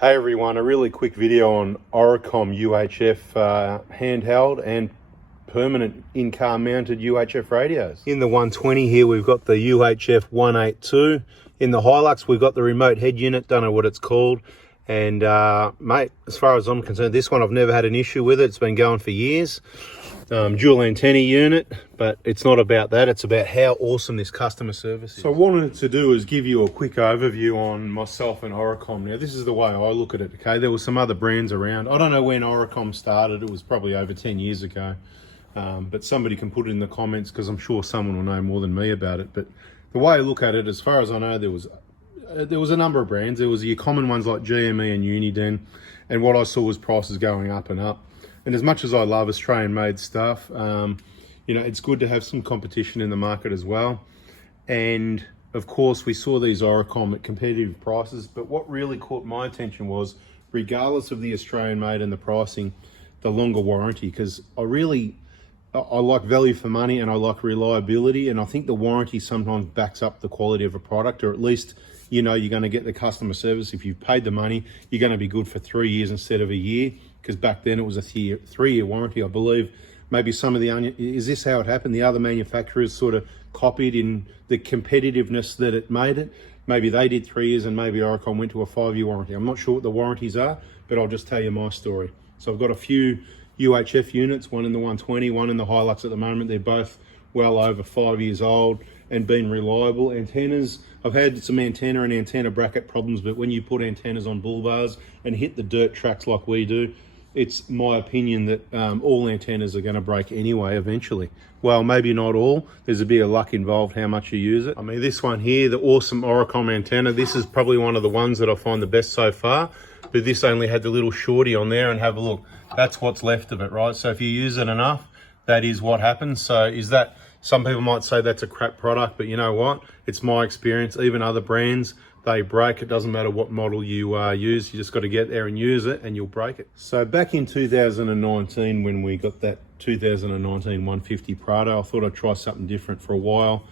Hey everyone, a really quick video on Oricom UHF handheld and permanent in-car mounted UHF radios. In the 120 here we've got the UHF 182. In the Hilux we've got the remote head unit, don't know what it's called. And mate, as far as I'm concerned, this one I've never had an issue with it. It's been going for years. Dual antenna unit, but it's not about that. It's about how awesome this customer service is. So what I wanted to do is give you a quick overview on myself and Oricom. Now this is the way I look at it, okay? There were some other brands around. I don't know when Oricom started. It was probably over 10 years ago. But somebody can put it in the comments because I'm sure someone will know more than me about it. But the way I look at it, as far as I know, there was a number of brands. There was your common ones like GME and Uniden. And what I saw was prices going up and up. And as much as I love Australian-made stuff, you know, it's good to have some competition in the market as well. And of course, we saw these Oricom at competitive prices. But what really caught my attention was, regardless of the Australian-made and the pricing, the longer warranty. Because I like value for money and I like reliability. And I think the warranty sometimes backs up the quality of a product, or at least, you know, you're going to get the customer service. If you've paid the money, you're going to be good for 3 years instead of a year. Because back then it was a 3-year warranty, I believe. Maybe some of is this how it happened? The other manufacturers sort of copied in the competitiveness that it made it. Maybe they did 3 years and maybe Oricom went to a 5-year warranty. I'm not sure what the warranties are, but I'll just tell you my story. So I've got a few UHF units, one in the 120, one in the Hilux at the moment. They're both well over 5 years old and been reliable. Antennas, I've had some antenna and antenna bracket problems, but when you put antennas on bull bars and hit the dirt tracks like we do, it's my opinion that all antennas are going to break anyway eventually. Well, maybe not all. There's a bit of luck involved how much you use it. I mean, this one here, the awesome Oricom antenna, this is probably one of the ones that I find the best so far. But this only had the little shorty on there, and have a look. That's what's left of it, right? So if you use it enough, that is what happens. So is that, some people might say that's a crap product, but you know what? It's my experience. Even other brands, they break. It doesn't matter what model you use. You just got to get there and use it and you'll break it. So back in 2019, when we got that 2019 150 Prado, I thought I'd try something different for a while.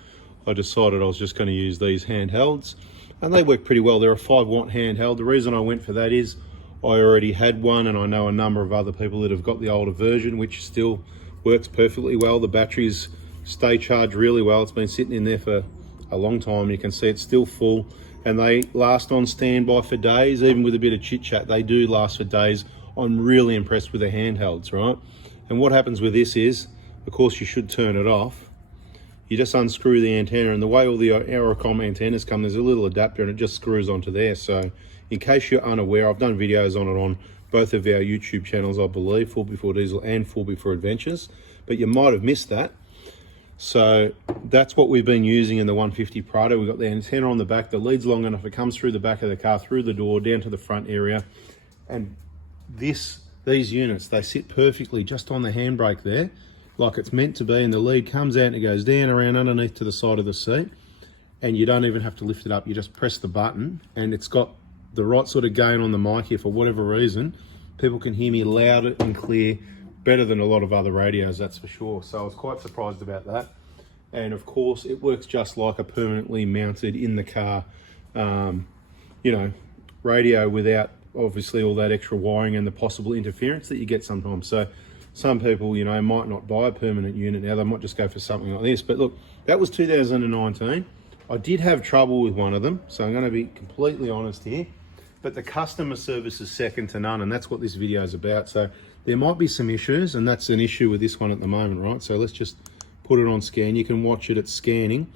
I decided I was just going to use these handhelds, and they work pretty well. They're a 5-watt handheld. The reason I went for that is I already had one, and I know a number of other people that have got the older version, which still works perfectly well. The batteries stay charged really well. It's been sitting in there for a long time. You can see it's still full. And they last on standby for days, even with a bit of chit chat, they do last for days. I'm really impressed with the handhelds, right? And what happens with this is, of course, you should turn it off. You just unscrew the antenna, and the way all the Oricom antennas come, there's a little adapter and it just screws onto there. So in case you're unaware, I've done videos on it on both of our YouTube channels, I believe, Full Before Diesel and Full Before Adventures, but you might have missed that. So that's what we've been using in the 150 Prado. We've got the antenna on the back that leads long enough. It comes through the back of the car, through the door, down to the front area. And these units, they sit perfectly just on the handbrake there, like it's meant to be. And the lead comes out and it goes down around underneath to the side of the seat. And you don't even have to lift it up. You just press the button and it's got the right sort of gain on the mic here. For whatever reason, people can hear me loud and clear, better than a lot of other radios, that's for sure. So I was quite surprised about that. And of course, it works just like a permanently mounted in the car, you know, radio, without obviously all that extra wiring and the possible interference that you get sometimes. So some people, you know, might not buy a permanent unit now. They might just go for something like this. But look, that was 2019. I did have trouble with one of them, so I'm going to be completely honest here. But the customer service is second to none, and that's what this video is about. So there might be some issues, and that's an issue with this one at the moment, right? So let's just put it on scan. You can watch it, it's scanning.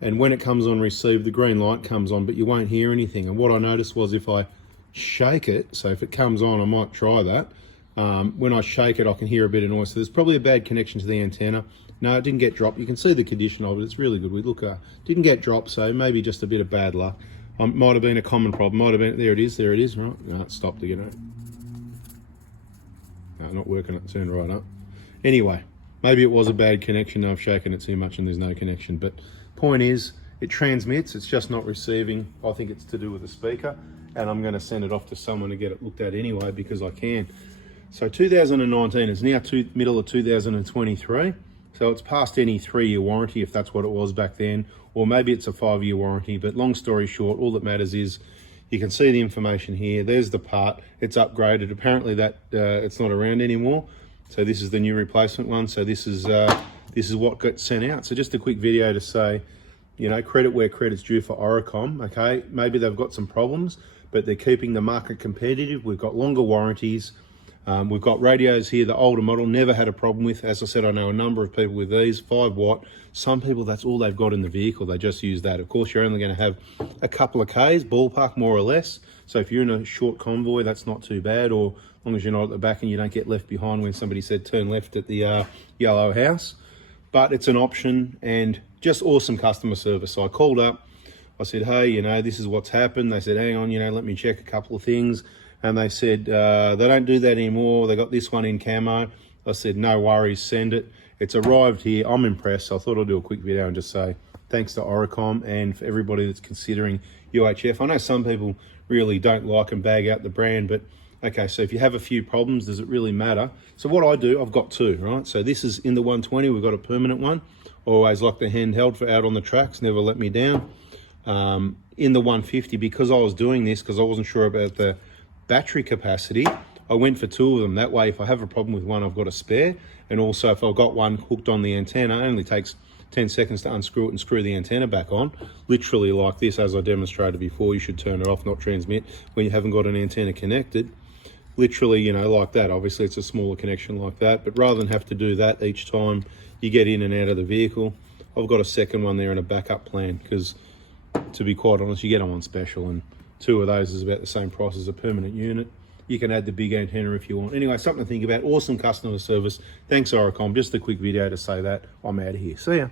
And when it comes on receive, the green light comes on, but you won't hear anything. And what I noticed was if I shake it, so if it comes on, I might try that. When I shake it, I can hear a bit of noise. So there's probably a bad connection to the antenna. No, it didn't get dropped. You can see the condition of it. It's really good. We look, didn't get dropped, so maybe just a bit of bad luck. Might have been a common problem. Might have been, there it is, right? No, it stopped again. No, not working, it turned right up. Anyway, maybe it was a bad connection. I've shaken it too much and there's no connection. But point is, it transmits, it's just not receiving. I think it's to do with the speaker, and I'm going to send it off to someone to get it looked at anyway because I can. So 2019 is now middle of 2023. So it's past any 3-year warranty if that's what it was back then, or maybe it's a 5-year warranty. But long story short, all that matters is You can see the information here. There's the part. It's upgraded. Apparently that it's not around anymore. So this is the new replacement one. So this is what got sent out. So just a quick video to say, you know, credit where credit's due for Oricom. Okay, maybe they've got some problems, but they're keeping the market competitive. We've got longer warranties. We've got radios here, the older model, never had a problem with. As I said, I know a number of people with these, 5 watt. Some people, that's all they've got in the vehicle. They just use that. Of course, you're only going to have a couple of Ks, ballpark, more or less. So if you're in a short convoy, that's not too bad, or as long as you're not at the back and you don't get left behind when somebody said turn left at the yellow house. But it's an option, and just awesome customer service. So I called up, I said, hey, you know, this is what's happened. They said, hang on, you know, let me check a couple of things. And they said, they don't do that anymore. They got this one in camo. I said, no worries, send it. It's arrived here. I'm impressed. So I thought I'd do a quick video and just say thanks to Oricom, and for everybody that's considering UHF. I know some people really don't like and bag out the brand, but okay, so if you have a few problems, does it really matter? So what I do, I've got 2, right? So this is in the 120, we've got a permanent one. Always like the handheld for out on the tracks, never let me down. In the 150, because I was doing this, because I wasn't sure about the battery capacity, I went for 2 of them. That way, if I have a problem with one, I've got a spare. And also, if I've got one hooked on the antenna, it only takes 10 seconds to unscrew it and screw the antenna back on. Literally like this, as I demonstrated before. You should turn it off, not transmit, when you haven't got an antenna connected. Literally, you know, like that. Obviously, it's a smaller connection like that. But rather than have to do that each time you get in and out of the vehicle, I've got a second one there and a backup plan, because to be quite honest, you get them on special, and 2 of those is about the same price as a permanent unit. You can add the big antenna if you want. Anyway, something to think about. Awesome customer service. Thanks, Oricom. Just a quick video to say that. I'm out of here. See ya.